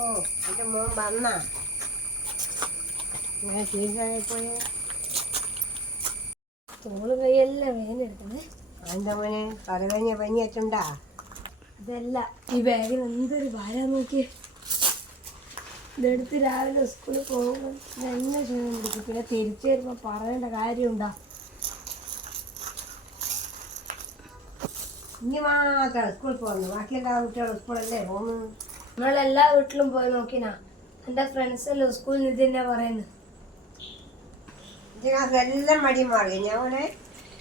ഓ എൻ്റെ മോൻ വന്നാ ഞാൻ ചീസായിപ്പോയെ തോള് കൈയെല്ലാം വേനെടുക്കണേ. എന്താ മോനെ തലവേദന പനി വെച്ചുണ്ടാ? ഇതല്ല, ഈ ബാഗിൽ എന്തൊരു ഭാരം നോക്കിയേ. ഇതെടുത്ത് രാവിലെ സ്കൂളിൽ പോകുമ്പോൾ എന്നെ ക്ഷീണം പിടിക്കും. പിന്നെ തിരിച്ചു വരുമ്പോൾ പറയേണ്ട കാര്യമുണ്ടാ? ഇനി മാത്രം സ്കൂളിൽ പോകുന്നു, ബാക്കി എല്ലാ കുട്ടികളും സ്കൂളല്ലേ പോകുന്നു. നമ്മളെല്ലാ വീട്ടിലും പോയി നോക്കിനാ, എൻ്റെ ഫ്രണ്ട്സെല്ലാം സ്കൂളിൽ നിന്ന് തന്നെ പറയുന്നു. ഇതിനകത്തെല്ലാം മടി മാറി ഞാൻ മോനെ.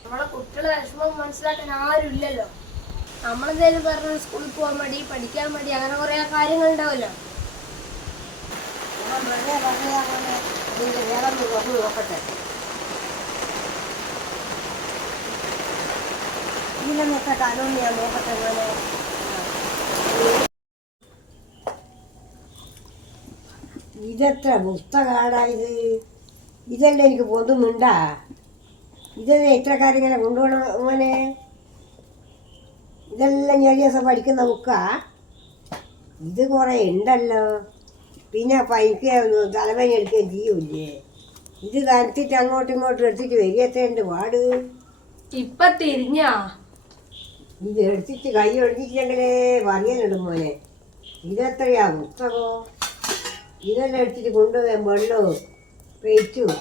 നമ്മളെ കുട്ടികളെ വിഷമം മനസ്സിലാക്കാൻ ആരും ഇല്ലല്ലോ. നമ്മളെന്തായാലും പറഞ്ഞു സ്കൂളിൽ പോകാൻ മടി, പഠിക്കാൻ മടി, അങ്ങനെ കുറേ കാര്യങ്ങൾ ഉണ്ടാവുമല്ലോ. ഞാൻ വെറുതെ പറയാ മോനെ, ഇതിൻ്റെ വേറെ ഒന്ന് നോക്കട്ടെ. ഇതിനെ നോക്കട്ടെ, അതൊന്ന് ഞാൻ നോക്കട്ടെ മോനെ. ഇതെത്ര പുസ്തകമാടായത്? ഇതല്ലേ എനിക്ക് പൊതുമുണ്ടാ? ഇതല്ലേ ഇത്ര കാര്യങ്ങളെ കൊണ്ടുപോകണം മോനെ? ഇതെല്ലാം ഞാൻ ദിവസം പഠിക്കുന്ന ബുക്കാ. ഇത് കുറേ ഉണ്ടല്ലോ. പിന്നെ എനിക്ക് തലവേദന എടുക്കുകയും ചെയ്യൂലേ? ഇത് തരത്തിട്ട് അങ്ങോട്ടും ഇങ്ങോട്ടും എടുത്തിട്ട് വരികത്തേണ്ട പാട്. ഇപ്പൊ തിരിഞ്ഞാ ഇത് എടുത്തിട്ട് കൈ ഒഴിച്ചിട്ടുണ്ടെങ്കിലേ പറയാനിടും മോനെ. ഇതെത്രയാ പുസ്തകമോ? ഇതെല്ലാം എടുത്തിട്ട് കൊണ്ടുപോകാൻ വെള്ളവും വെയിറ്റും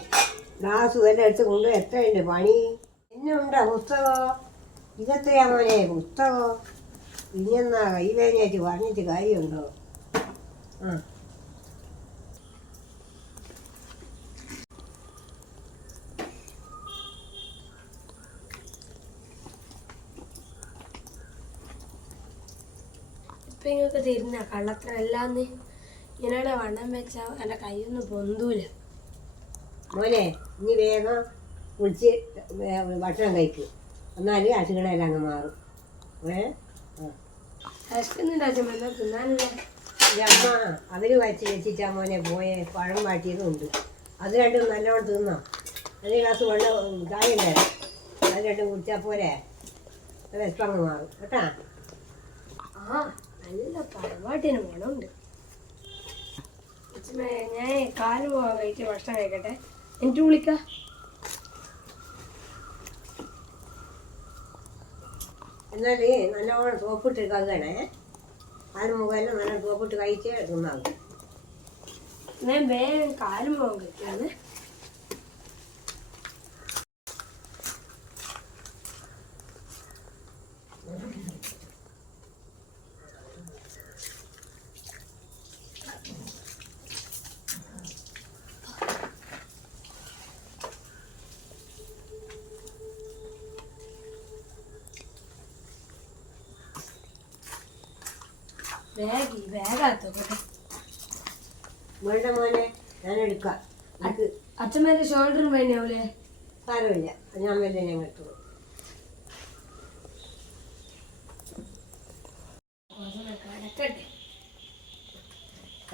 ഗ്ലാസും എല്ലാം എടുത്ത് കൊണ്ടുപോയി എത്രയുണ്ട് പണി? എന്നെ ഉണ്ടാ പുസ്തകമോ? ഇതെത്രയാ മോനെ പുസ്തകമോ? പിന്നെന്നാ കൈവേദനയായിട്ട് പറഞ്ഞിട്ട് കാര്യമുണ്ടോ? ആ ഇപ്പം നിങ്ങൾക്ക് തിരിഞ്ഞ കള്ളത്ര എല്ലാന്ന് ഇങ്ങനെ വണ്ണം വെച്ചാൽ എൻ്റെ കൈയൊന്നും പൊന്തൂല. മോനെ ഇനി വേഗം കുളിച്ച് ഭക്ഷണം കഴിക്കും, എന്നാലും അസുഖങ്ങളെല്ലാം അങ്ങ് മാറും. വിശക്കുന്നുണ്ട് അച്ഛൻ, എന്നാ തിന്നാനില്ല. എൻ്റെ അമ്മ അവർ വച്ച് വെച്ചിട്ടാ മോനെ പോയെ. പഴം വാട്ടിയതും ഉണ്ട്, അത് രണ്ടും നല്ലോണം തിന്നോ. ഒരു ഗ്ലാസ് വെള്ളം ചായം തരാം, അത് രണ്ടും കുടിച്ചാൽ പോരെ, അത് വിശപ്പങ്ങ് മാറും കേട്ടാ. ആ നല്ല പഴമാട്ടിന് മണമുണ്ട്. ഞാൻ കാല് പോകാൻ കഴിച്ച് ഭക്ഷണം കഴിക്കട്ടെ, എന്നിട്ട് വിളിക്കാം. എന്നാൽ നല്ലോണം സോപ്പിട്ട് കഴുകണേ. കാല് മുഖമെല്ലാം നല്ല സോപ്പിട്ട് കഴിച്ച് തിന്നാകും. ഞാൻ വേഗം കാല് പോകാൻ കഴിക്കാന്ന്. ബാഗാത്തോട്ടെ വേണ്ട മോനെ, ഞാൻ എടുക്കാം. അച്ഛന്മാരുടെ ഷോൾഡറും വേണ്ടിയാവൂലേ? സാരമില്ല, ഞാൻ വല്ല ഞാൻ കിട്ടുള്ളൂ.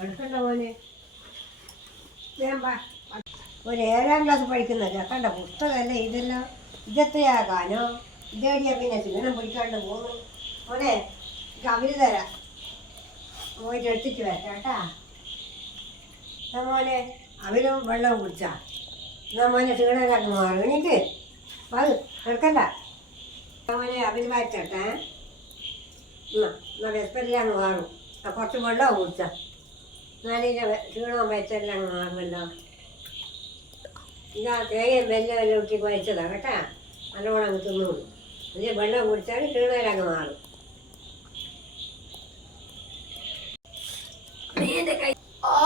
എടുക്കണ്ട മോനെ, ഒരു 7ാം ക്ലാസ് പഠിക്കുന്ന കണ്ട പുസ്തകമല്ലേ ഇതെല്ലാം. ഇതെത്രയാ കാനോ? ഇതേടിയാ പിന്നെ ക്ഷീണം പിടിക്കാണ്ട് പോകുന്നു മോനെ. അവര് തരാം, പോയിട്ട് എടുത്തിട്ട് വരാം കേട്ടാ. എന്നാ മോനെ അവരും വെള്ളം കുടിച്ചാ, എന്നാ മോനെ ക്ഷീണമില്ലാത്ത മാറും. എണീറ്റ് അത് എടുക്കണ്ട മോനെ. അവര് വായിച്ചോട്ടെ, എന്നാ വിശപ്പെല്ലാം അങ്ങ് മാറും. കുറച്ച് വെള്ളം കുടിച്ചാ എന്നാലും ക്ഷീണം വെച്ചെല്ലാം അങ്ങ് മാറുമല്ലോ. ഇതാ തേങ്ങയും വെല്ലം എല്ലാം ഇട്ടി കുഴച്ചതാ കേട്ടാ, നല്ലോണം അങ്ങ് തിന്നോളൂ. അതിൽ വെള്ളം കുടിച്ചാൽ ക്ഷീണമെല്ലാം അങ്ങ് മാറും. ആ